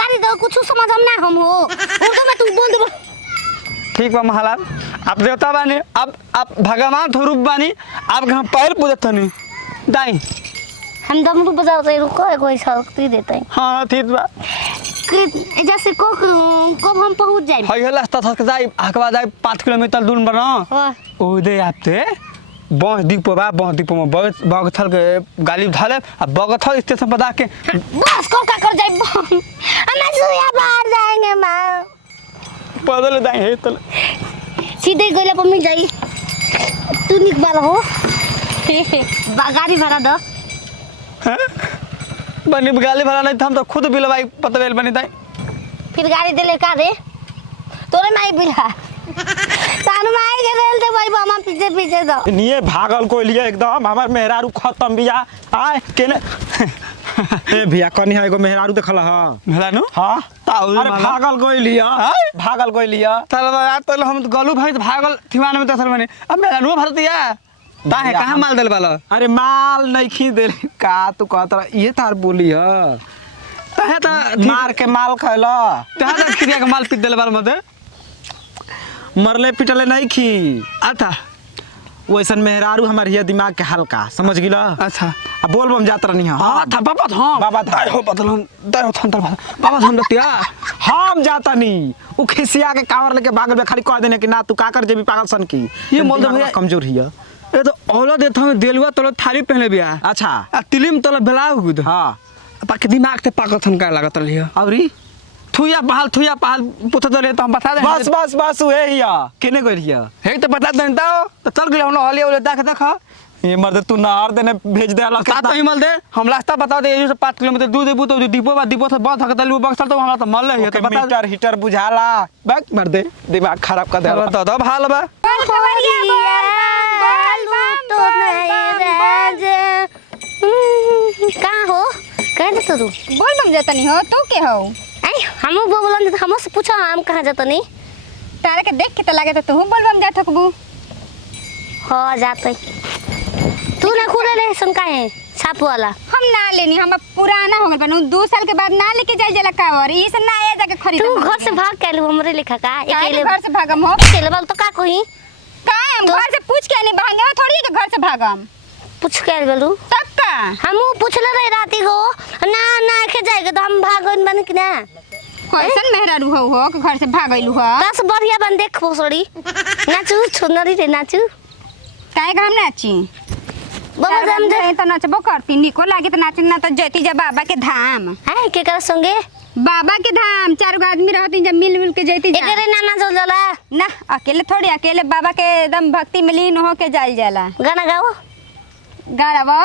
गाड़ी दो कुछ समझ हम ना हम हो उर्दू में तू बोल दे। ठीक बा महाराज आप देवता बानी आप भगवान स्वरूप बानी आप हम पैर पूजत हनी दाई हम डमरू बजाते रुको कोई शक्ति देते हैं। हाँ ठीक बा जैसे को कब हम पहुंच जाए हई रास्ता थक जाई हकवा जाई 5 किलोमीटर दूर बना ओदे आपते बस दीप में बगथल के गाली धाले आ बगथल स्टेशन पर जाके बस को का कर जाए हम सुया बाहर जाएंगे मां पैदल जाए तो सीधे गोला पर मिल जाई तू निकल हो गाड़ी भाड़ा दो बनी गाली भाड़ा नहीं हम तो खुद बिलवाई पता बेल बनी दाई फिर गाड़ी दे ले का दे तोरे माई बिला तानु माई के रेल दे भाई मामा पीछे पीछे दो निये भागल को लिए एकदम हमार मेहरारू खत्म बिया आय केने ए भैया कनी है एगो मेहरारू देखला हां मेहरारू हां ताऊ अरे भागल कोई लिया भागल कोई लिया चल यार तो हम गलू भाई भागल थिवान में दसल बने अब मेहरारू भरतिया ता है कहां माल देल वाला अरे माल नहीं खी दे का तू कहत ये तार बोली है तहे ता मार के माल खैला तहे ता खिरिया के माल पीट देल वाला मते मरले पिटले नहीं खी अच्छा वैसन मेहरारू हमार ये दिमाग के हल्का समझ गिला अच्छा अब बोल बम जात रहनी हां था बाबा हां बाबा था हो बदल दयो थंतर बाबा हम दतिया हम जाता नहीं उ खिसिया के कावर लेके भागल खाली कह देने कि ना तू का कर जेबी पागल सन की ये मोल दे भैया कमजोर हिया ए तो औला देत हम देलवा तोला थाली पहले बिया अच्छा आ तिलिम तोला बेलाउद हां ताकि दिमाग से पागल थन का लागत रहिया अबरी थुया पहाल पूछ दले तो हम बता दे बस वे हिया केने गइल हिया हे तो बता दे तो चल गेल हम हले ओले देख ये मर्द तू नहर देने भेज दे अलग का तो हिमल दे हम रास्ता बता दे ये से 5 किलोमीटर दूर देबू तो दीपो से बस धक दलू बक्सर तो हमरा तो मल है तो बता मीटर हीटर बुझाला बैक मर दे दिमाग खराब कर दे तो दब हाल बा कहां हो कहां जात तू बोल बम जाता नहीं हो तू के हो आई हम बोलन हम से पूछो हम कहां जात नहीं तारे के देख के तो लागे तो तू बोल बम जा थकबू हो जाते तू ना खुले ले सुन काहे छाप वाला हम ना लेनी हम पुराना हो गए बनू 2 साल के बाद ना लेके जाई जला कावर ई से ना ए जाके खरीद तू घर से भाग के लू हमरे लेखा का अकेले घर से भागम हो अकेले बोल तो का कही का हम घर से पूछ के नहीं भागे थोड़ी के घर से भागम पूछ के बोलू तब का हम पूछले रहे राती को ना के जाएगा तो हम भागन बन कि ना कैसन मेहरारू हो के घर से भागैलू हो दस बढ़िया बन देख फोसड़ी नाचू छोनरी रे नाचू काहे हम नाची बाबा हम जाए तो नाचबो करती निको लागे तो नाच ना तो जती जा बाबा के धाम है के कर संगे बाबा के धाम 4 गो आदमी रहती जब मिल के जती जा एकरे नाना चल जाला ना अकेले थोड़ी अकेले बाबा के एकदम भक्ति में लीन हो के जाइल जाला गाना गाओ गावा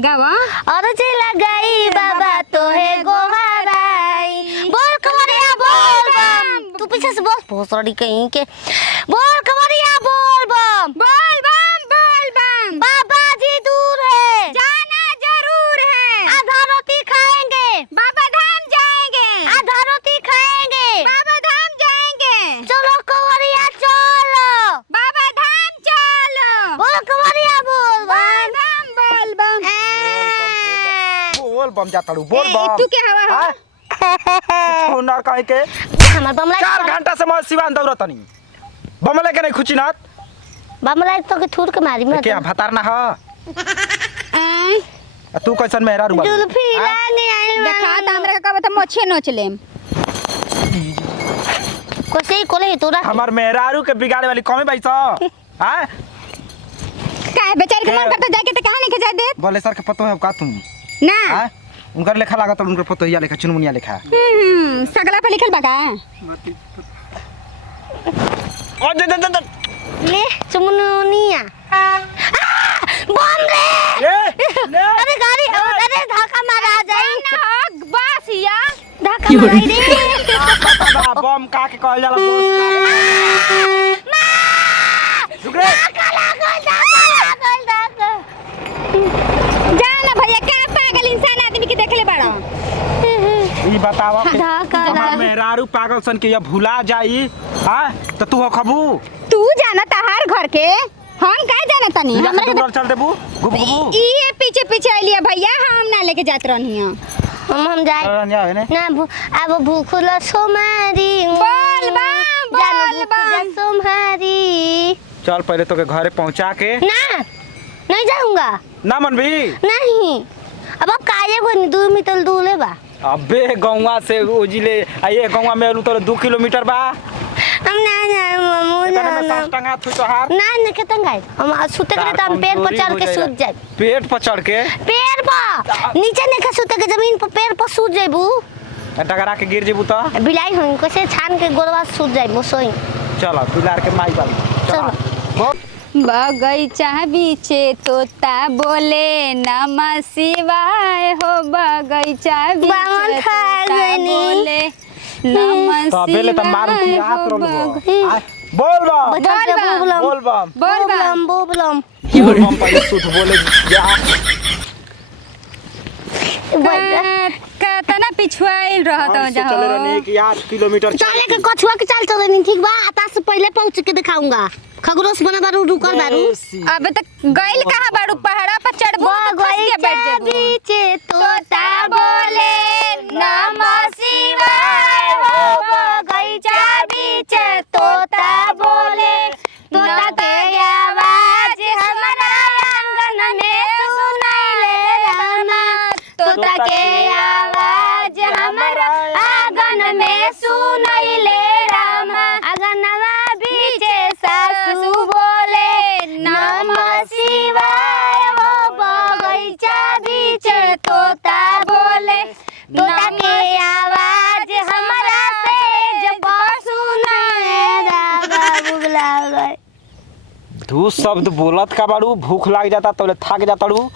गावा और जी लगाई बाबा तो है गोहराई बोल कवरिया बोल बम तू पीछे से बोल भोसड़ी कहीं के बोल कवरिया बोल बम बाबा जी दूर है जाना जरूर है आधा रोटी खाएंगे बाबा धाम जाएंगे आधा रोटी खाएंगे बाबा धाम जाएंगे चलो कवरिया चलो बाबा धाम चलो बोल कवरिया बोल बोल बम बोल बम जाता रू बोल बम तू के हवा हो छोनर कहे के हमर बमला 4 घंटा से मैं सिवान दौड़तनी बमले के नहीं खुचीनात बमला तो के थूर के मारी मैं क्या भतार ना हो तू कैसन मेहरारू बाबू जुल्फी लाने आइल देखा त हमरा का बता मोछे नोच लेम कोसे कोले तोरा हमार मेहरारू के बिगाड़े वाली कौन भाई सा हां काहे बेचारी के मन करता जाके त कहां लेके जा दे बोले सर के पतो है का तुम ना हां उनकर लेखा लागत उनकर पतो हिया लेखा चुनमुनिया लेखा सगला पे लिखल बा का ओ दे ले चुमनुनिया बम रे अरे गाड़ी अरे धक्का मारा जाई ना बस या धक्का मारी रे बम का के कहल जाला दोस्त रुक रे जाना भैया का पागल इंसान आदमी के देखले बाड़ो ई बतावा धक्का हमार मेहरारू पागल सन के या भुला जाई हां त तू हो खबू तू जाना तहार घर के हम का जाना तनी हमरा के चल देबू गुबगुबू ये पीछे पीछे आइलिया भैया हम ना लेके जात रहनी हम जाए रनिया है ने ना अब भूखला सोमारी बोल बम बोल बम सोमारी। चल पहले तो के घरे पहुंचा के ना नहीं जाऊंगा ना मन भी नहीं। अब काजे को नहीं 2 मीटर दूर ले बा। अबे गौवा से उजिले ये गौवा में तो 2 किलोमीटर बा हम ना मामू इतने में ना सांस टंगा थू तो हार ना कितन गाय हम सुते के तो हम पेड़ पर चढ़ के सूत जाए। पेट पर चढ़ के पेड़ पर नीचे नहीं सुते के जमीन पर पेड़ पर सूत जाइबू। टकरा के गिर जेबू तो बिलाई होई कैसे छान के गोरवा सूत जाइबू सोई। चल दुलार के माई बाली चलो। बगैचा बीचे तोता बोले नमः शिवाय हो बगैचा बावन बीचे खा तोता गइनी। बोले नमः तबेले त मारू की शिवाय हाथ हो रोल बोल बम बजा के बोलम बोल बम बोल बोलम बोल बम पहले सुध बोले जा तना पिछुआइल रहत हो जा चले रहने कि 8 किलोमीटर चले के कछुआ के चाल चले नहीं ठीक बा। आता से पहले पहुंच के दिखाऊंगा। खगरोश बना बारू रुकर बारू। अब तक गइल कहां बारू पहाड़ा पर चढ़बो तो खस के बैठ जेबू। बीचे तोता बोले नमः शिवाय हो बगैचा बीचे तोता बोले तोता के आवाज हमारा आंगन में सुनाइले रामा। तोता के आवाज हमारा आंगन में सुनाइले रामा। आंगनवा बीचे सासू बोले नमः शिवाय हो बगैचा बीचे तोता बोले तोता के आवाज हमारा सेज पर सुनाए रामा। बुगला गए तू शब्द बोलत का बाड़ू भूख लाग जाता तो थक जाता रू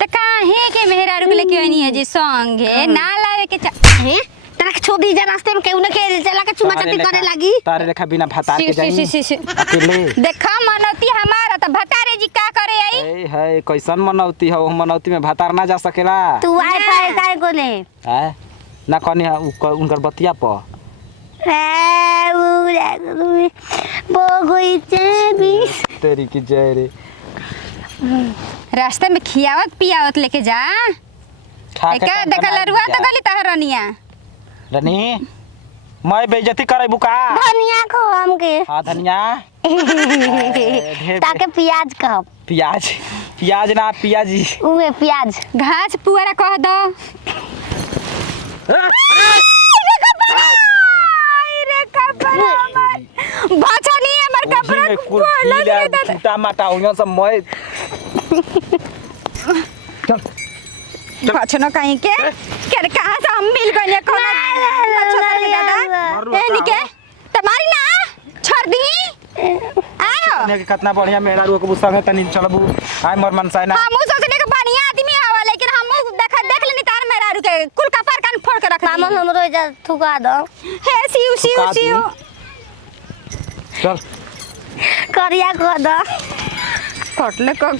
त काहे के मेहरारू के लेके आनी है जी संगे ना लावे के हैं तरा के छोड़ दी जा रास्ते में केहू न के चला के चुमा चाटी करे लागी। तारे रेखा बिना भाता के जाई अकेले देखा मनौती हमारा त भतारे जी का करे आई। ए है कैसन मनौती है वो मनौती में भातार ना जा सकेला तू वाईफाई काहे को ले है ना कनी उनकर बतिया पर तेरी की जय रे रास्ते में खियावत पियावत लेके जा। खा के एका देखा लरुआ तो गली तहरनिया रनी मैं बेइज्जती करे बुका धनिया को हमके हां धनिया ताके प्याज कहब। प्याज ना पियाजी उहे प्याज घास पुआरा कह दो। भाषा नहीं है हमार कपड़ा कुल छूटा माटा हो सब मैं भाषा कहीं के करे कहां से हम मिल गए कौन दादा ए निके तुम्हारी ना छोड़ दी आयो ने कितना बढ़िया मेरा रुक बुसा में तनी चलबू आय मोर मन साइना हम सोचने के बढ़िया आदमी आवा लेकिन हम देख लेनी तार मेरा रुके कुल कपार कान फोड़ के रख मामन हमरो जा थुका दो। हे सिउ सिउ सिउ चल करिया को दो। कटले क